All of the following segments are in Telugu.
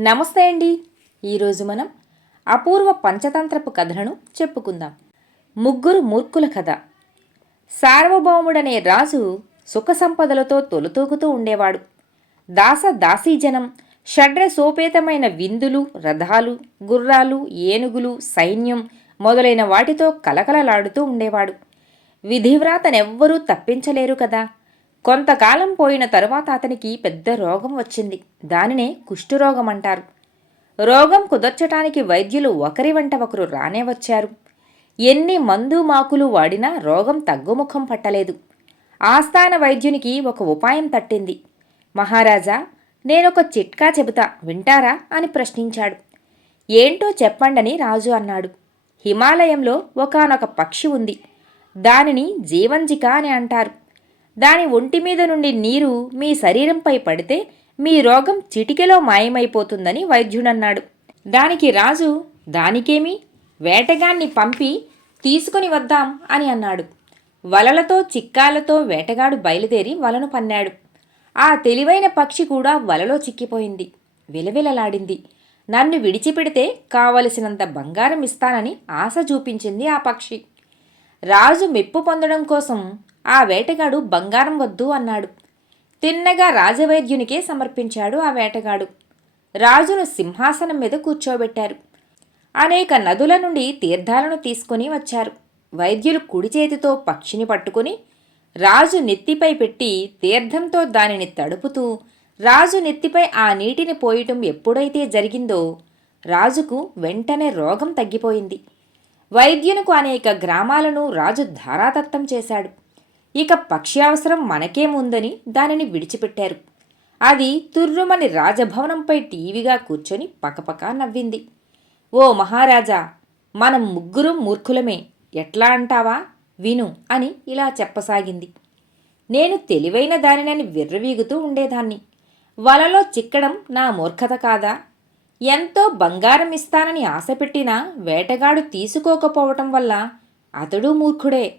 నమస్తే అండి. ఈరోజు మనం అపూర్వ పంచతంత్రపు కథలను చెప్పుకుందాం. ముగ్గురు మూర్ఖుల కథ. సార్వభౌముడనే రాజు సుఖ సంపదలతో తొలుతూగుతూ ఉండేవాడు. దాస దాసీజనం, షడ్రసోపేతమైన విందులు, రథాలు, గుర్రాలు, ఏనుగులు, సైన్యం మొదలైన వాటితో కలకలలాడుతూ ఉండేవాడు. విధివ్రాతనెవ్వరూ తప్పించలేరు కదా. కొంతకాలం పోయిన తరువాత అతనికి పెద్ద రోగం వచ్చింది. దానినే కుష్ఠురోగం అంటారు. రోగం కుదర్చటానికి వైద్యులు ఒకరి వెంట ఒకరు రానే వచ్చారు. ఎన్ని మందు మాకులు వాడినా రోగం తగ్గుముఖం పట్టలేదు. ఆస్థాన వైద్యునికి ఒక ఉపాయం తట్టింది. మహారాజా, నేనొక చిట్కా చెబుతా, వింటారా అని ప్రశ్నించాడు. ఏంటో చెప్పండని రాజు అన్నాడు. హిమాలయంలో ఒకానొక పక్షి ఉంది. దానిని జీవంజిక అని అంటారు. దాని ఒంటి మీద నుండి నీరు మీ శరీరంపై పడితే మీ రోగం చిటికెలో మాయమైపోతుందని వైద్యుడన్నాడు. దానికి రాజు, దానికేమి, వేటగాన్ని పంపి తీసుకుని వద్దాం అని అన్నాడు. వలలతో చిక్కాలతో వేటగాడు బయలుదేరి వలను పన్నాడు. ఆ తెలివైన పక్షి కూడా వలలో చిక్కిపోయింది. విలవిలలాడింది. నన్ను విడిచిపెడితే కావలసినంత బంగారం ఇస్తానని ఆశ చూపించింది ఆ పక్షి. రాజు మెప్పు పొందడం కోసం ఆ వేటగాడు బంగారం వద్దు అన్నాడు. తిన్నగా రాజవైద్యునికే సమర్పించాడు ఆ వేటగాడు. రాజును సింహాసనం మీద కూర్చోబెట్టారు. అనేక నదుల నుండి తీర్థాలను తీసుకుని వచ్చారు. వైద్యులు కుడి చేతితో పక్షిని పట్టుకుని రాజు నెత్తిపై పెట్టి తీర్థంతో దానిని తడుపుతూ రాజు నెత్తిపై ఆ నీటిని పోయటం ఎప్పుడైతే జరిగిందో రాజుకు వెంటనే రోగం తగ్గిపోయింది. వైద్యునికి అనేక గ్రామాలను రాజు ధారాదత్తం చేశాడు. ఇక పక్షి అవసరం మనకేముందని దానిని విడిచిపెట్టారు. అది తుర్రుమని రాజభవనంపై టీవీగా కూర్చొని పకపకా నవ్వింది. ఓ మహారాజా, మనం ముగ్గురు మూర్ఖులమే, ఎట్లా అంటావా, విను అని ఇలా చెప్పసాగింది. నేను తెలివైన దానినని విర్రవీగుతూ ఉండేదాన్ని. వలలో చిక్కడం నా మూర్ఖత కాదా? ఎంతో బంగారం ఇస్తానని ఆశపెట్టినా వేటగాడు తీసుకోకపోవటం వల్ల అతడు మూర్ఖుడే.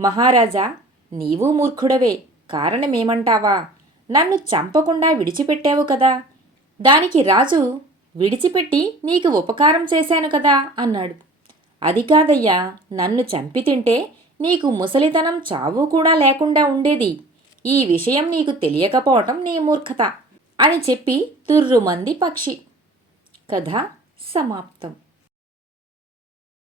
మహారాజా, నీవు మూర్ఖుడవే. కారణమేమంటావా? నన్ను చంపకుండా విడిచిపెట్టావు కదా. దానికి రాజు, విడిచిపెట్టి నీకు ఉపకారం చేశాను కదా అన్నాడు. అది కాదయ్యా, నన్ను చంపి తింటే నీకు ముసలితనం చావు కూడా లేకుండా ఉండేది. ఈ విషయం నీకు తెలియకపోవటం నీ మూర్ఖత అని చెప్పి తుర్రుమంది పక్షి. కథ సమాప్తం.